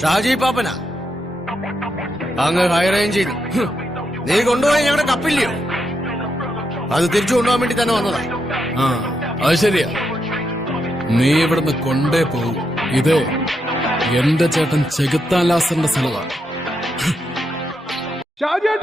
ഷാജി പാപ്പനാ അങ്ങ് ഹൈറേഞ്ച് ചെയ്തു. നീ കൊണ്ടുപോയി ഞങ്ങളുടെ കപ്പില്ലയോ, അത് തിരിച്ചു കൊണ്ടുപോകാൻ വേണ്ടി തന്നെ വന്നതാ. ആ അത് ശരിയാ, നീ ഇവിടുന്ന് കൊണ്ടേ പോകും. ഇത് എന്റെ ചേട്ടൻ ചെകുത്താൻ ലാസറിന്റെ സ്ഥലമാണ്. ഷാജി